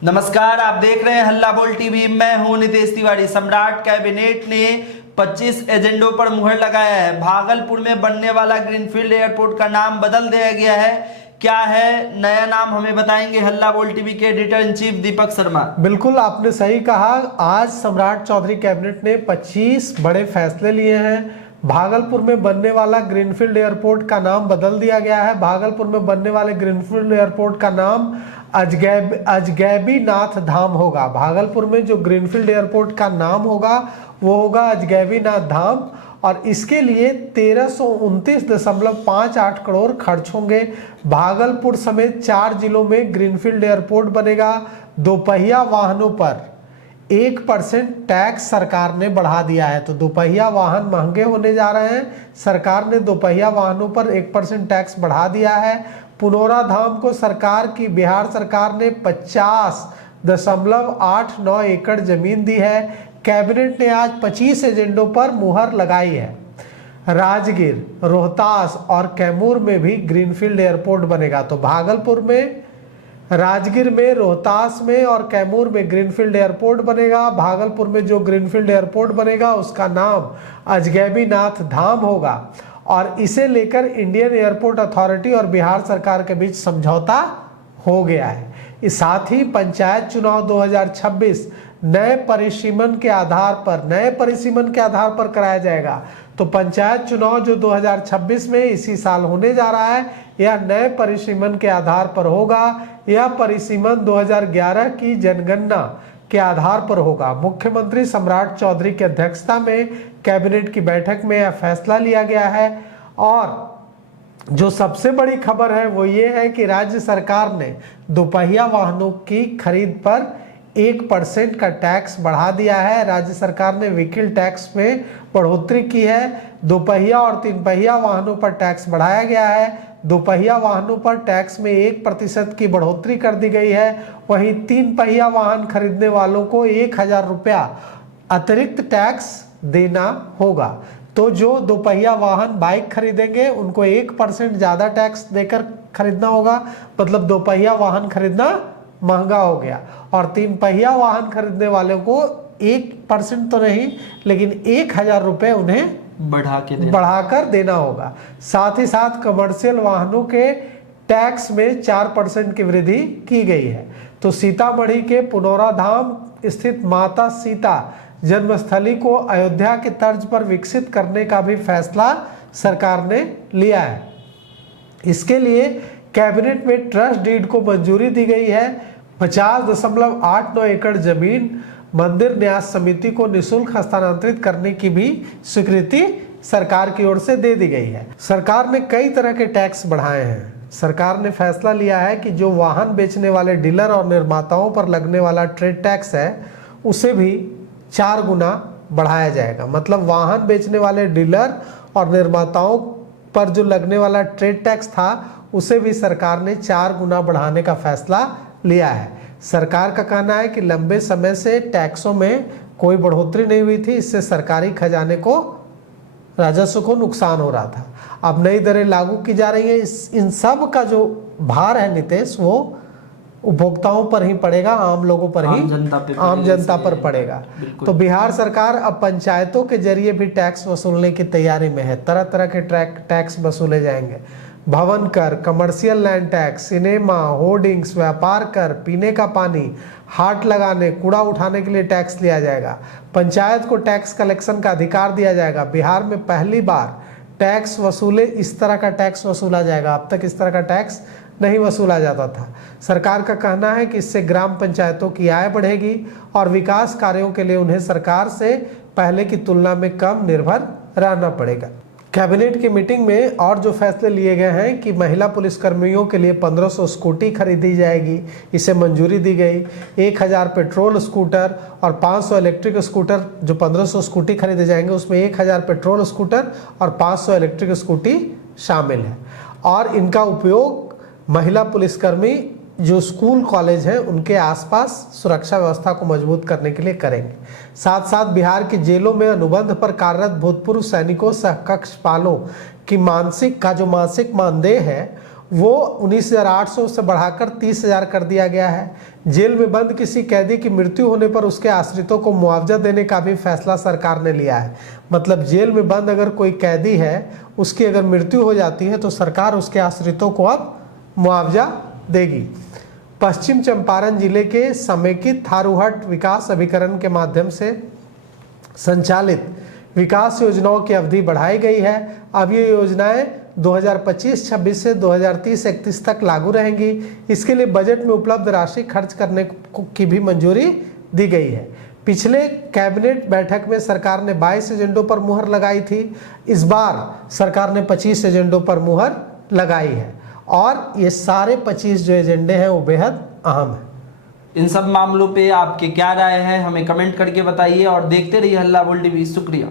नमस्कार, आप देख रहे हैं हल्ला बोल टीवी। मैं हूं नितेश तिवारी। सम्राट कैबिनेट ने 25 एजेंडों पर मुहर लगाया है। भागलपुर में बनने वाला ग्रीनफील्ड एयरपोर्ट का नाम बदल दिया गया है। क्या है नया नाम, हमें बताएंगे हल्ला बोल टीवी के editor in chief Deepak Sharma. बिल्कुल, आपने सही कहा। आज सम्राट चौधरी कैबिनेट ने 25 बड़े फैसले लिए हैं। भागलपुर में बनने वाला ग्रीनफील्ड एयरपोर्ट का नाम बदल दिया गया है। भागलपुर में बनने वाले ग्रीनफील्ड एयरपोर्ट का नाम अजगैबी नाथ धाम होगा। भागलपुर में जो ग्रीनफील्ड एयरपोर्ट का नाम होगा वो होगा अजगैबी नाथ धाम, और इसके लिए 1329.58 करोड़ खर्च होंगे। भागलपुर समेत 4 जिलों में ग्रीनफील्ड एयरपोर्ट बनेगा। दोपहिया वाहनों पर 1% टैक्स सरकार ने बढ़ा दिया है, तो दोपहिया वाहन महंगे होने जा रहे हैं। सरकार ने दोपहिया वाहनों पर 1% टैक्स बढ़ा दिया है। पुनौरा धाम को बिहार सरकार ने 50.89 एकड़ जमीन दी है। कैबिनेट ने आज 25 एजेंडों पर मुहर लगाई है। राजगीर, रोहतास और कैमूर में भी ग्रीनफील्ड एयरपोर्ट बनेगा। तो भागलपुर में, राजगीर में, रोहतास में और कैमूर में ग्रीनफील्ड एयरपोर्ट बनेगा। भागलपुर में जो ग्रीनफील्ड एयरपोर्ट बनेगा उसका नाम अजगैबी नाथ धाम होगा, और इसे लेकर इंडियन एयरपोर्ट अथॉरिटी और बिहार सरकार के बीच समझौता हो गया है। इस साथ ही पंचायत चुनाव 2026 नए परिसीमन के आधार पर कराया जाएगा। तो पंचायत चुनाव जो 2026 में इसी साल होने जा रहा है, यह नए परिसीमन के आधार पर होगा। यह परिसीमन 2011 की जनगणना के आधार पर होगा। मुख्यमंत्री सम्राट चौधरी की अध्यक्षता में कैबिनेट की बैठक में यह फैसला लिया गया है। और जो सबसे बड़ी खबर है वो ये है कि राज्य सरकार ने दोपहिया वाहनों की खरीद पर 1% का टैक्स बढ़ा दिया है। राज्य सरकार ने व्हीकल टैक्स में बढ़ोतरी की है। दोपहिया और 3 पहिया वाहनों पर टैक्स बढ़ाया गया है। दोपहिया वाहनों पर टैक्स में 1% की बढ़ोतरी कर दी गई है। वहीं 3 पहिया वाहन खरीदने वालों को 1000 रुपया अतिरिक्त टैक्स देना होगा। तो जो दोपहिया वाहन बाइक खरीदेंगे उनको 1% ज़्यादा टैक्स देकर खरीदना होगा, मतलब दोपहिया वाहन खरीदना महंगा हो गया। और 3 पहिया वाहन खरीदने वालों को 1% तो नहीं, लेकिन 1000 रुपये उन्हें बढ़ाकर देना होगा। साथ ही साथ कमर्शियल वाहनों के टैक्स में 4% की वृद्धि की गई है। तो सीतामढ़ी के पुनौरा धाम स्थित माता सीता जन्मस्थली को अयोध्या के तर्ज पर विकसित करने का भी फैसला सरकार ने लिया है। इसके लिए कैबिनेट में ट्रस्ट डीड को मंजूरी दी गई है। 50.89 एकड़ जमीन मंदिर न्यास समिति को निःशुल्क हस्तांतरित करने की भी स्वीकृति सरकार की ओर से दे दी गई है। सरकार ने कई तरह के टैक्स बढ़ाए हैं। सरकार ने फैसला लिया है कि जो वाहन बेचने वाले डीलर और निर्माताओं पर लगने वाला ट्रेड टैक्स है उसे भी 4 गुना बढ़ाया जाएगा। मतलब वाहन बेचने वाले डीलर और निर्माताओं पर जो लगने वाला ट्रेड टैक्स था उसे भी सरकार ने 4 गुना बढ़ाने का फैसला लिया है। सरकार का कहना है कि लंबे समय से टैक्सों में कोई बढ़ोतरी नहीं हुई थी, इससे सरकारी खजाने को, राजस्व को नुकसान हो रहा था। अब नई दरें लागू की जा रही है। इन सब का जो भार है नितेश, वो उपभोक्ताओं पर ही पड़ेगा, आम लोगों पर ही, आम जनता पर पड़ेगा। तो बिहार सरकार अब पंचायतों के जरिए भी टैक्स वसूलने की तैयारी में है। तरह तरह के टैक्स वसूले जाएंगे। भवन कर, commercial land tax, cinema, hoardings, व्यापार कर, पीने का पानी, हाट लगाने, कूड़ा उठाने के लिए टैक्स लिया जाएगा। पंचायत को टैक्स कलेक्शन का अधिकार दिया जाएगा। बिहार में पहली बार टैक्स वसूले इस तरह का टैक्स वसूला जाएगा। अब तक इस तरह का टैक्स नहीं वसूला जाता था। सरकार का कहना है कि इससे ग्राम पंचायतों की आय बढ़ेगी और विकास कार्यों के लिए उन्हें सरकार से पहले की तुलना में कम निर्भर रहना पड़ेगा। कैबिनेट की मीटिंग में और जो फैसले लिए गए हैं कि महिला पुलिसकर्मियों के लिए 1500 स्कूटी खरीदी जाएगी, इसे मंजूरी दी गई। 1000 पेट्रोल स्कूटर और 500 इलेक्ट्रिक स्कूटर, जो 1500 स्कूटी खरीदे जाएंगे उसमें 1000 पेट्रोल स्कूटर और 500 इलेक्ट्रिक स्कूटी शामिल है। और इनका उपयोग महिला पुलिसकर्मी जो स्कूल कॉलेज हैं उनके आसपास सुरक्षा व्यवस्था को मजबूत करने के लिए करेंगे। साथ साथ बिहार की जेलों में अनुबंध पर कार्यरत भूतपूर्व सैनिकों सह कक्षपालों की मासिक मानदेय है वो 19,800 से बढ़ाकर 30,000 कर दिया गया है। जेल में बंद किसी कैदी की मृत्यु होने पर उसके आश्रितों को मुआवजा देने का भी फैसला सरकार ने लिया है। मतलब जेल में बंद अगर कोई कैदी है, उसकी अगर मृत्यु हो जाती है तो सरकार उसके आश्रितों को अब मुआवजा देगी। पश्चिम चंपारण जिले के समेकित थारूहट विकास अभिकरण के माध्यम से संचालित विकास योजनाओं की अवधि बढ़ाई गई है। अब ये योजनाएं 2025-26 से 2030-31 तक लागू रहेंगी। इसके लिए बजट में उपलब्ध राशि खर्च करने की भी मंजूरी दी गई है। पिछले कैबिनेट बैठक में सरकार ने 22 एजेंडों पर मुहर लगाई थी। इस बार सरकार ने 25 एजेंडों पर मुहर लगाई है और ये सारे 25 जो एजेंडे हैं वो बेहद अहम है। इन सब मामलों पे आपके क्या राय है, हमें कमेंट करके बताइए और देखते रहिए हल्ला बोल टीवी। शुक्रिया।